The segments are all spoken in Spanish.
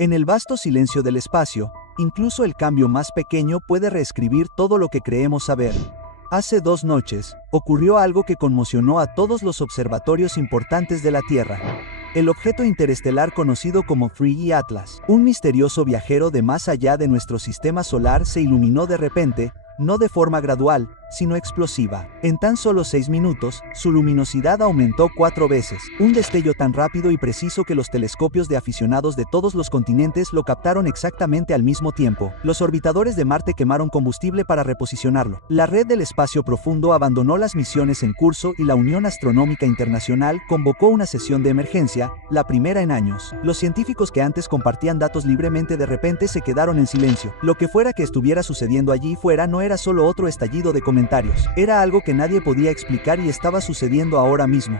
En el vasto silencio del espacio, incluso el cambio más pequeño puede reescribir todo lo que creemos saber. Hace 2 noches, ocurrió algo que conmocionó a todos los observatorios importantes de la Tierra. El objeto interestelar conocido como 3E Atlas, un misterioso viajero de más allá de nuestro sistema solar, se iluminó de repente, no de forma gradual, sino explosiva. En tan solo 6 minutos, su luminosidad aumentó 4 veces, un destello tan rápido y preciso que los telescopios de aficionados de todos los continentes lo captaron exactamente al mismo tiempo. Los orbitadores de Marte quemaron combustible para reposicionarlo. La red del espacio profundo abandonó las misiones en curso y la Unión Astronómica Internacional convocó una sesión de emergencia, la primera en años. Los científicos que antes compartían datos libremente de repente se quedaron en silencio. Lo que fuera que estuviera sucediendo allí fuera no era solo otro estallido de comentarios. Era algo que nadie podía explicar y estaba sucediendo ahora mismo.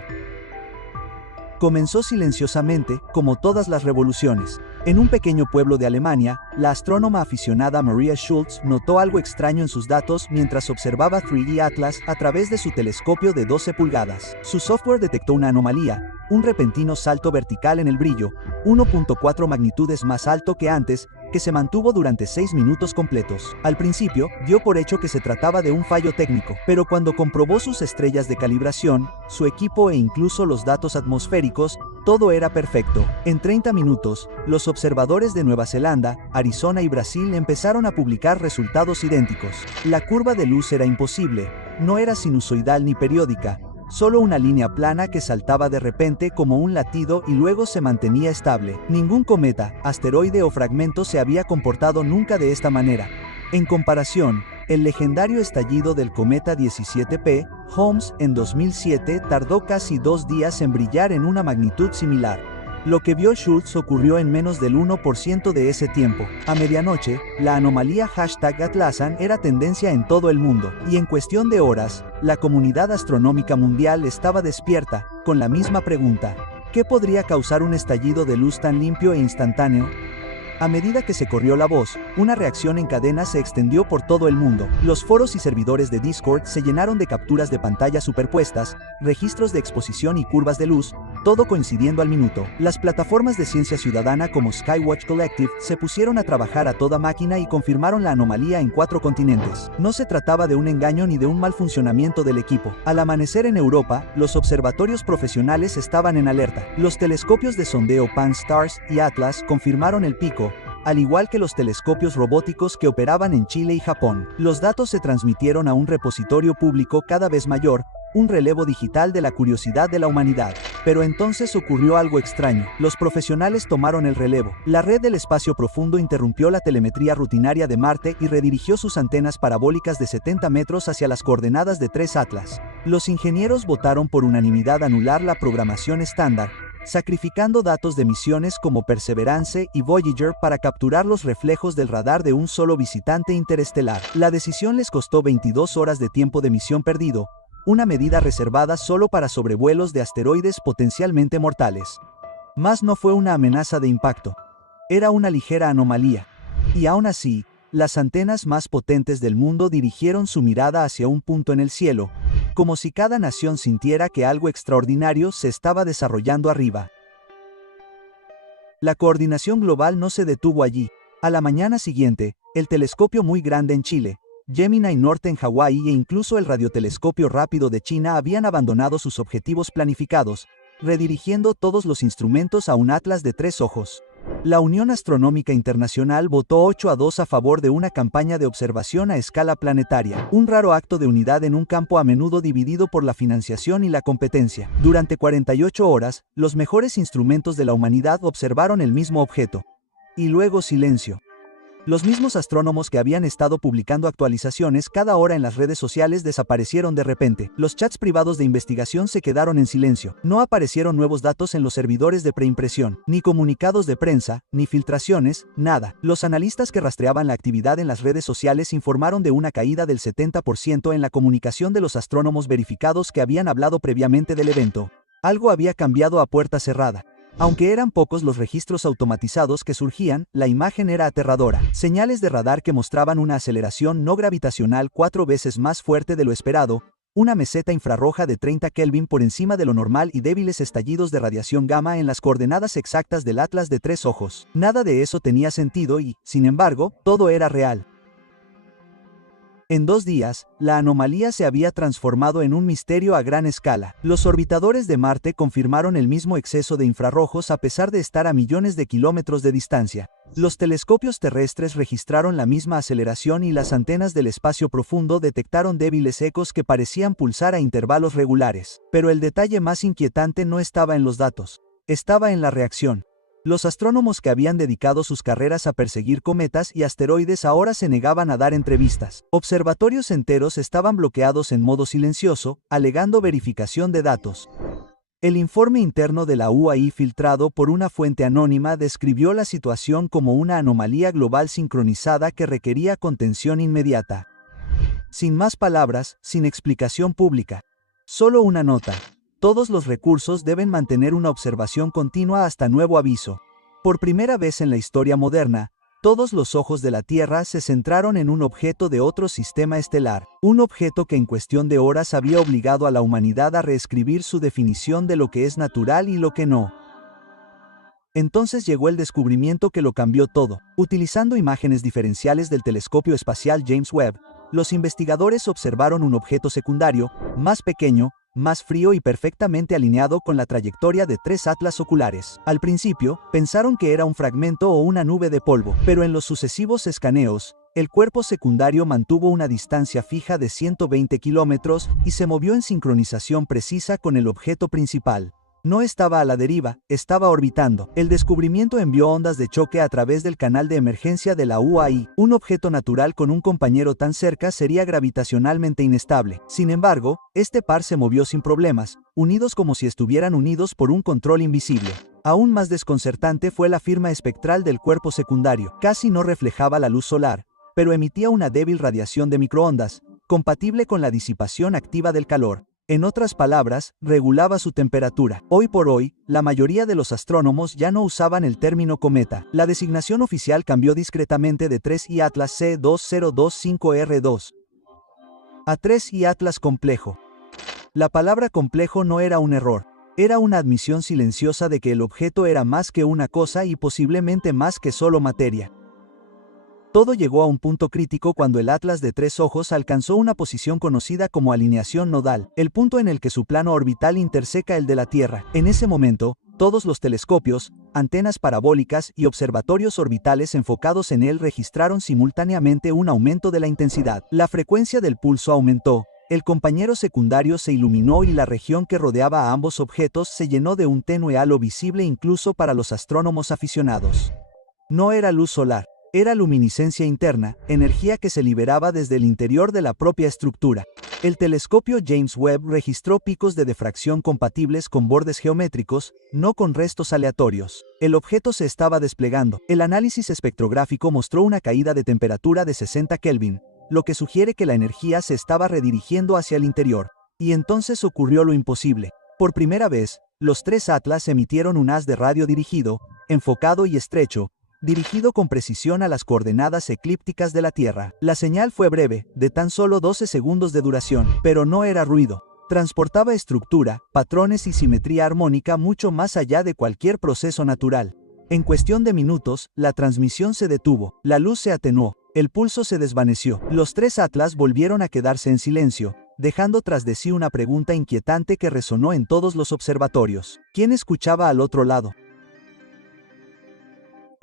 Comenzó silenciosamente, como todas las revoluciones. En un pequeño pueblo de Alemania, la astrónoma aficionada Maria Schulz notó algo extraño en sus datos mientras observaba 3D Atlas a través de su telescopio de 12 pulgadas. Su software detectó una anomalía, un repentino salto vertical en el brillo, 1.4 magnitudes más alto que antes, que se mantuvo durante 6 minutos completos. Al principio, dio por hecho que se trataba de un fallo técnico, pero cuando comprobó sus estrellas de calibración, su equipo e incluso los datos atmosféricos, todo era perfecto. En 30 minutos, los observadores de Nueva Zelanda, Arizona y Brasil empezaron a publicar resultados idénticos. La curva de luz era imposible, no era sinusoidal ni periódica, solo una línea plana que saltaba de repente como un latido y luego se mantenía estable. Ningún cometa, asteroide o fragmento se había comportado nunca de esta manera. En comparación, el legendario estallido del cometa 17P, Holmes, en 2007 tardó casi 2 días en brillar en una magnitud similar. Lo que vio Schulz ocurrió en menos del 1% de ese tiempo. A medianoche, la anomalía #Atlasan era tendencia en todo el mundo, y en cuestión de horas, la comunidad astronómica mundial estaba despierta, con la misma pregunta: ¿qué podría causar un estallido de luz tan limpio e instantáneo? A medida que se corrió la voz, una reacción en cadena se extendió por todo el mundo. Los foros y servidores de Discord se llenaron de capturas de pantalla superpuestas, registros de exposición y curvas de luz, todo coincidiendo al minuto. Las plataformas de ciencia ciudadana como Skywatch Collective se pusieron a trabajar a toda máquina y confirmaron la anomalía en 4 continentes. No se trataba de un engaño ni de un mal funcionamiento del equipo. Al amanecer en Europa, los observatorios profesionales estaban en alerta. Los telescopios de sondeo Pan-STARRS y Atlas confirmaron el pico, al igual que los telescopios robóticos que operaban en Chile y Japón. Los datos se transmitieron a un repositorio público cada vez mayor, un relevo digital de la curiosidad de la humanidad. Pero entonces ocurrió algo extraño. Los profesionales tomaron el relevo. La red del espacio profundo interrumpió la telemetría rutinaria de Marte y redirigió sus antenas parabólicas de 70 metros hacia las coordenadas de 3 Atlas. Los ingenieros votaron por unanimidad anular la programación estándar, sacrificando datos de misiones como Perseverance y Voyager para capturar los reflejos del radar de un solo visitante interestelar. La decisión les costó 22 horas de tiempo de misión perdido, una medida reservada solo para sobrevuelos de asteroides potencialmente mortales. Mas no fue una amenaza de impacto. Era una ligera anomalía. Y aún así, las antenas más potentes del mundo dirigieron su mirada hacia un punto en el cielo, como si cada nación sintiera que algo extraordinario se estaba desarrollando arriba. La coordinación global no se detuvo allí. A la mañana siguiente, el telescopio muy grande en Chile, Gemini Norte en Hawái e incluso el radiotelescopio rápido de China habían abandonado sus objetivos planificados, redirigiendo todos los instrumentos a un atlas de 3 ojos. La Unión Astronómica Internacional votó 8-2 a favor de una campaña de observación a escala planetaria, un raro acto de unidad en un campo a menudo dividido por la financiación y la competencia. Durante 48 horas, los mejores instrumentos de la humanidad observaron el mismo objeto. Y luego silencio. Los mismos astrónomos que habían estado publicando actualizaciones cada hora en las redes sociales desaparecieron de repente. Los chats privados de investigación se quedaron en silencio. No aparecieron nuevos datos en los servidores de preimpresión, ni comunicados de prensa, ni filtraciones, nada. Los analistas que rastreaban la actividad en las redes sociales informaron de una caída del 70% en la comunicación de los astrónomos verificados que habían hablado previamente del evento. Algo había cambiado a puerta cerrada. Aunque eran pocos los registros automatizados que surgían, la imagen era aterradora. Señales de radar que mostraban una aceleración no gravitacional 4 veces más fuerte de lo esperado, Una meseta infrarroja de 30 Kelvin por encima de lo normal y débiles estallidos de radiación gamma en las coordenadas exactas del Atlas de Tres Ojos. Nada de eso tenía sentido y, sin embargo, todo era real. En 2 días, la anomalía se había transformado en un misterio a gran escala. Los orbitadores de Marte confirmaron el mismo exceso de infrarrojos a pesar de estar a millones de kilómetros de distancia. Los telescopios terrestres registraron la misma aceleración y las antenas del espacio profundo detectaron débiles ecos que parecían pulsar a intervalos regulares. Pero el detalle más inquietante no estaba en los datos. Estaba en la reacción. Los astrónomos que habían dedicado sus carreras a perseguir cometas y asteroides ahora se negaban a dar entrevistas. Observatorios enteros estaban bloqueados en modo silencioso, alegando verificación de datos. El informe interno de la UAI filtrado por una fuente anónima describió la situación como una anomalía global sincronizada que requería contención inmediata. Sin más palabras, sin explicación pública. Solo una nota. Todos los recursos deben mantener una observación continua hasta nuevo aviso. Por primera vez en la historia moderna, todos los ojos de la Tierra se centraron en un objeto de otro sistema estelar, un objeto que en cuestión de horas había obligado a la humanidad a reescribir su definición de lo que es natural y lo que no. Entonces llegó el descubrimiento que lo cambió todo. Utilizando imágenes diferenciales del telescopio espacial James Webb, los investigadores observaron un objeto secundario, más pequeño, más frío y perfectamente alineado con la trayectoria de 3 atlas oculares. Al principio, pensaron que era un fragmento o una nube de polvo, pero en los sucesivos escaneos, el cuerpo secundario mantuvo una distancia fija de 120 kilómetros y se movió en sincronización precisa con el objeto principal. No estaba a la deriva, estaba orbitando. El descubrimiento envió ondas de choque a través del canal de emergencia de la UAI. Un objeto natural con un compañero tan cerca sería gravitacionalmente inestable. Sin embargo, este par se movió sin problemas, unidos como si estuvieran unidos por un control invisible. Aún más desconcertante fue la firma espectral del cuerpo secundario. Casi no reflejaba la luz solar, pero emitía una débil radiación de microondas, compatible con la disipación activa del calor. En otras palabras, regulaba su temperatura. Hoy por hoy, la mayoría de los astrónomos ya no usaban el término cometa. La designación oficial cambió discretamente de 3I Atlas C2025R2 a 3I Atlas complejo. La palabra complejo no era un error. Era una admisión silenciosa de que el objeto era más que una cosa y posiblemente más que solo materia. Todo llegó a un punto crítico cuando el Atlas de Tres Ojos alcanzó una posición conocida como alineación nodal, el punto en el que su plano orbital interseca el de la Tierra. En ese momento, todos los telescopios, antenas parabólicas y observatorios orbitales enfocados en él registraron simultáneamente un aumento de la intensidad. La frecuencia del pulso aumentó, el compañero secundario se iluminó y la región que rodeaba a ambos objetos se llenó de un tenue halo visible incluso para los astrónomos aficionados. No era luz solar. Era luminiscencia interna, energía que se liberaba desde el interior de la propia estructura. El telescopio James Webb registró picos de difracción compatibles con bordes geométricos, no con restos aleatorios. El objeto se estaba desplegando. El análisis espectrográfico mostró una caída de temperatura de 60 Kelvin, lo que sugiere que la energía se estaba redirigiendo hacia el interior. Y entonces ocurrió lo imposible. Por primera vez, los 3 atlas emitieron un haz de radio dirigido, enfocado y estrecho, dirigido con precisión a las coordenadas eclípticas de la Tierra. La señal fue breve, de tan solo 12 segundos de duración, pero no era ruido. Transportaba estructura, patrones y simetría armónica mucho más allá de cualquier proceso natural. En cuestión de minutos, la transmisión se detuvo, la luz se atenuó, el pulso se desvaneció. Los 3 atlas volvieron a quedarse en silencio, dejando tras de sí una pregunta inquietante que resonó en todos los observatorios. ¿Quién escuchaba al otro lado?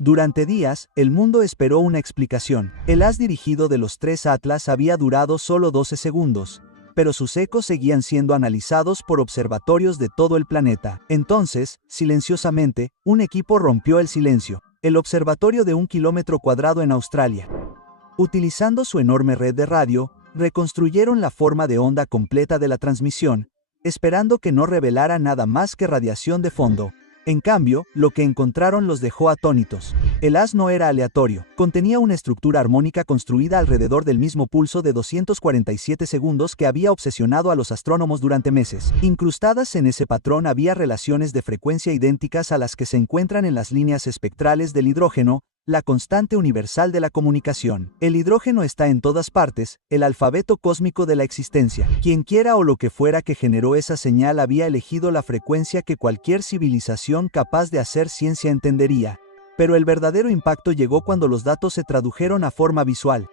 Durante días, el mundo esperó una explicación. El haz dirigido de los 3 atlas había durado solo 12 segundos, pero sus ecos seguían siendo analizados por observatorios de todo el planeta. Entonces, silenciosamente, un equipo rompió el silencio. El observatorio de 1 kilómetro cuadrado en Australia. Utilizando su enorme red de radio, reconstruyeron la forma de onda completa de la transmisión, esperando que no revelara nada más que radiación de fondo. En cambio, lo que encontraron los dejó atónitos. El haz no era aleatorio, contenía una estructura armónica construida alrededor del mismo pulso de 247 segundos que había obsesionado a los astrónomos durante meses. Incrustadas en ese patrón había relaciones de frecuencia idénticas a las que se encuentran en las líneas espectrales del hidrógeno, la constante universal de la comunicación. El hidrógeno está en todas partes, el alfabeto cósmico de la existencia. Quienquiera o lo que fuera que generó esa señal había elegido la frecuencia que cualquier civilización capaz de hacer ciencia entendería. Pero el verdadero impacto llegó cuando los datos se tradujeron a forma visual.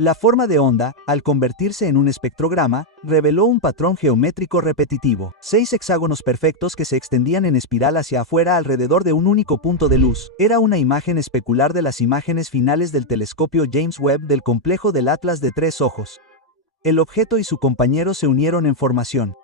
La forma de onda, al convertirse en un espectrograma, reveló un patrón geométrico repetitivo. 6 hexágonos perfectos que se extendían en espiral hacia afuera alrededor de un único punto de luz. Era una imagen especular de las imágenes finales del telescopio James Webb del complejo del Atlas de 3 ojos. El objeto y su compañero se unieron en formación.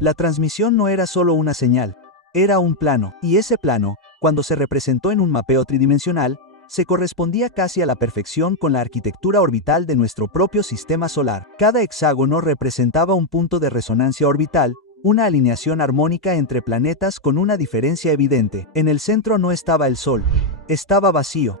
La transmisión no era solo una señal, era un plano, y ese plano, cuando se representó en un mapeo tridimensional, se correspondía casi a la perfección con la arquitectura orbital de nuestro propio sistema solar. Cada hexágono representaba un punto de resonancia orbital, una alineación armónica entre planetas con una diferencia evidente. En el centro no estaba el Sol, estaba vacío.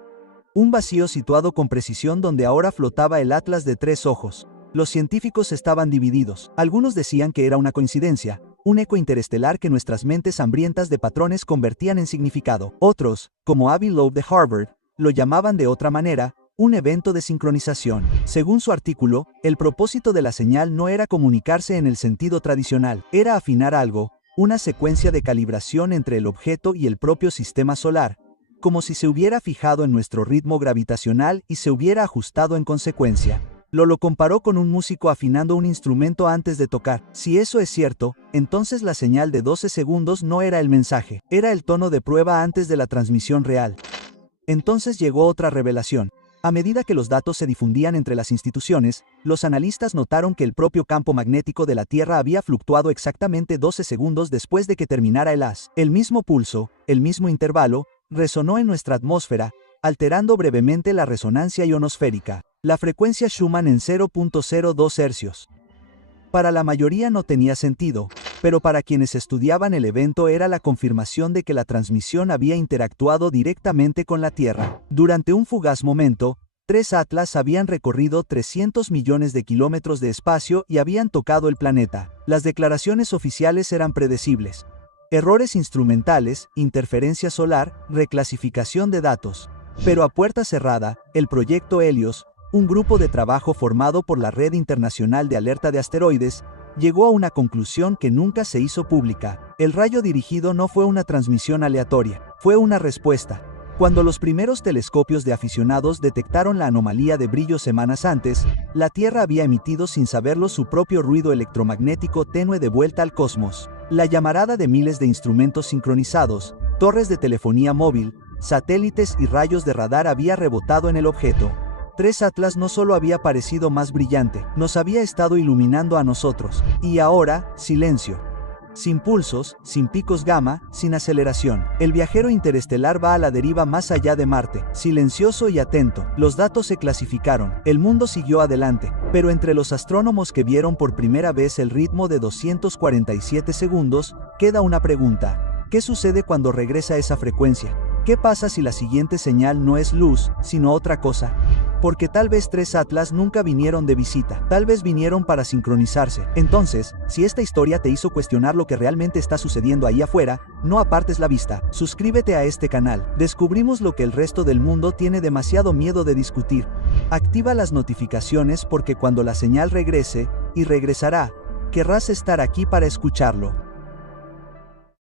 Un vacío situado con precisión donde ahora flotaba el Atlas de 3 ojos. Los científicos estaban divididos. Algunos decían que era una coincidencia, un eco interestelar que nuestras mentes hambrientas de patrones convertían en significado. Otros, como Avi Loeb de Harvard, lo llamaban de otra manera, un evento de sincronización. Según su artículo, el propósito de la señal no era comunicarse en el sentido tradicional, era afinar algo, una secuencia de calibración entre el objeto y el propio sistema solar, como si se hubiera fijado en nuestro ritmo gravitacional y se hubiera ajustado en consecuencia. Lo comparó con un músico afinando un instrumento antes de tocar. Si eso es cierto, entonces la señal de 12 segundos no era el mensaje, era el tono de prueba antes de la transmisión real. Entonces llegó otra revelación. A medida que los datos se difundían entre las instituciones, los analistas notaron que el propio campo magnético de la Tierra había fluctuado exactamente 12 segundos después de que terminara el haz. El mismo pulso, el mismo intervalo, resonó en nuestra atmósfera, alterando brevemente la resonancia ionosférica. La frecuencia Schumann en 0.02 hercios. Para la mayoría no tenía sentido, pero para quienes estudiaban el evento era la confirmación de que la transmisión había interactuado directamente con la Tierra. Durante un fugaz momento, 3 Atlas habían recorrido 300 millones de kilómetros de espacio y habían tocado el planeta. Las declaraciones oficiales eran predecibles. Errores instrumentales, interferencia solar, reclasificación de datos. Pero a puerta cerrada, el proyecto Helios, un grupo de trabajo formado por la Red Internacional de Alerta de Asteroides, llegó a una conclusión que nunca se hizo pública. El rayo dirigido no fue una transmisión aleatoria, fue una respuesta. Cuando los primeros telescopios de aficionados detectaron la anomalía de brillo semanas antes, la Tierra había emitido sin saberlo su propio ruido electromagnético tenue de vuelta al cosmos. La llamarada de miles de instrumentos sincronizados, torres de telefonía móvil, satélites y rayos de radar había rebotado en el objeto. 3 Atlas no solo había parecido más brillante, nos había estado iluminando a nosotros. Y ahora, silencio. Sin pulsos, sin picos gamma, sin aceleración. El viajero interestelar va a la deriva más allá de Marte, silencioso y atento. Los datos se clasificaron, el mundo siguió adelante, pero entre los astrónomos que vieron por primera vez el ritmo de 247 segundos, queda una pregunta. ¿Qué sucede cuando regresa esa frecuencia? ¿Qué pasa si la siguiente señal no es luz, sino otra cosa? Porque tal vez 3 Atlas nunca vinieron de visita, tal vez vinieron para sincronizarse. Entonces, si esta historia te hizo cuestionar lo que realmente está sucediendo ahí afuera, no apartes la vista, suscríbete a este canal. Descubrimos lo que el resto del mundo tiene demasiado miedo de discutir. Activa las notificaciones porque cuando la señal regrese, y regresará, querrás estar aquí para escucharlo.